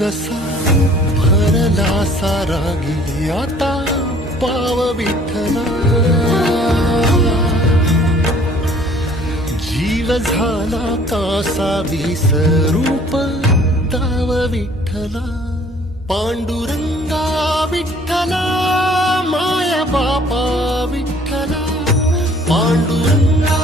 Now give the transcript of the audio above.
कसा भरला सारा गे आता पाव विठ्ठला, जीव झाला कासा विसरूप ताव विठ्ठला, पांडुरंगा विठ्ठला माया बापा विठ्ठला, पांडुरंगा